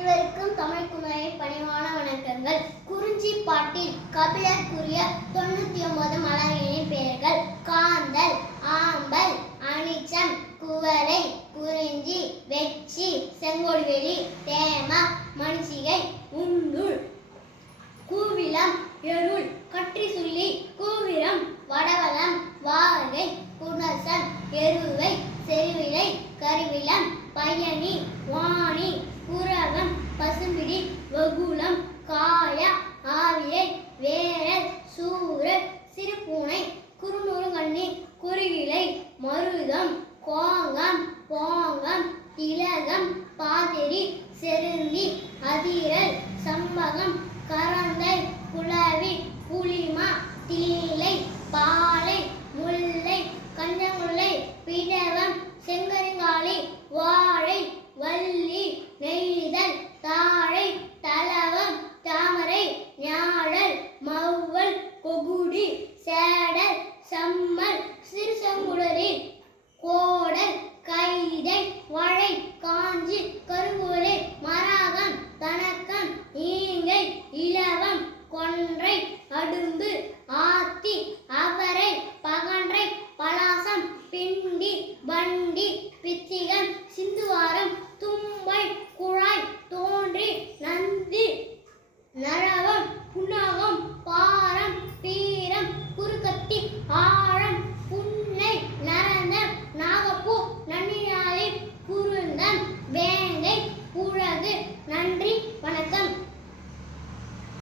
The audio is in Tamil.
அனைவருக்கும் தமிழ் குமரி பணிவான வணக்கங்கள். குறிஞ்சி பாட்டில் கபிலர் கூறிய 99 மலர்களின் பெயர்கள்: காந்தல், ஆம்பல், அனிச்சம், குவளை, குறிஞ்சி, வெச்சி, செங்கோல்வெளி, தேமா, மணிச்சிகை, உண்டுள், கூவிலம், எருள், கற்றிசுள்ளி, கூவிரம், வடவலம், வாகை, புனர்சம், எருவை, செருவிலை, கருவிலம், பயணி, வாணி,